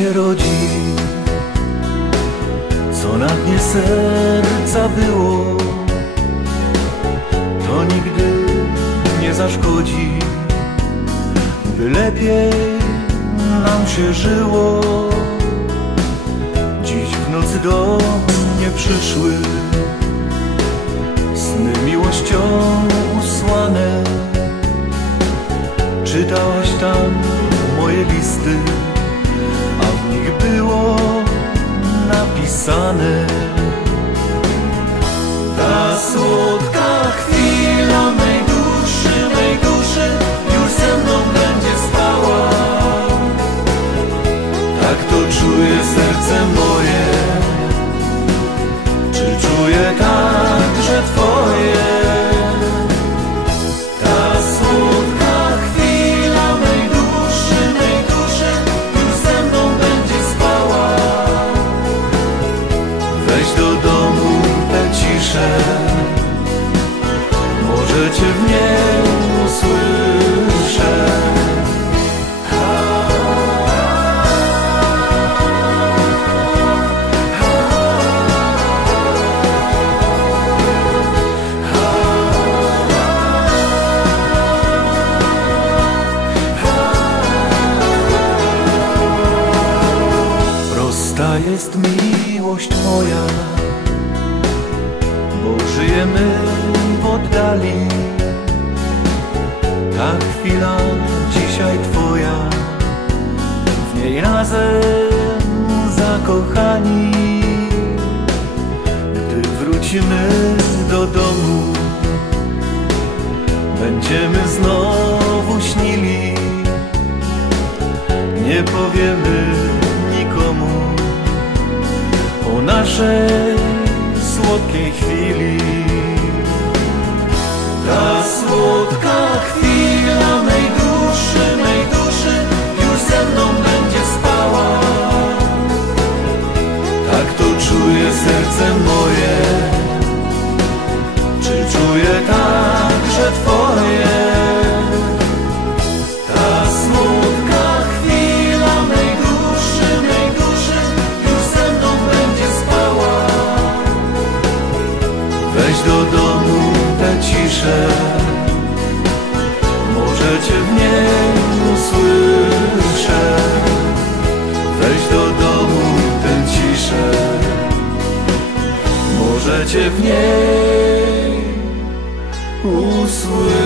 się rodzi. Co na dnie serca było To nigdy nie zaszkodzi. By lepiej nam się żyło. Dziś w nocy do mnie przyszły Sny miłością usłane. Czytałaś tam napisane. Ta słodka chwila mej duszy, mej duszy Już ze mną będzie spała. Tak to czuje serce moje jest miłość moja, bo żyjemy w oddali. Ta chwila dzisiaj twoja, w niej razem zakochani. Gdy wrócimy do domu, będziemy znowu śnili. Nie powiemy naszej słodkiej chwili. Ta słodka Weź do domu tę ciszę, może cię w niej usłyszę. Weź do domu tę ciszę, może cię w niej usłyszę.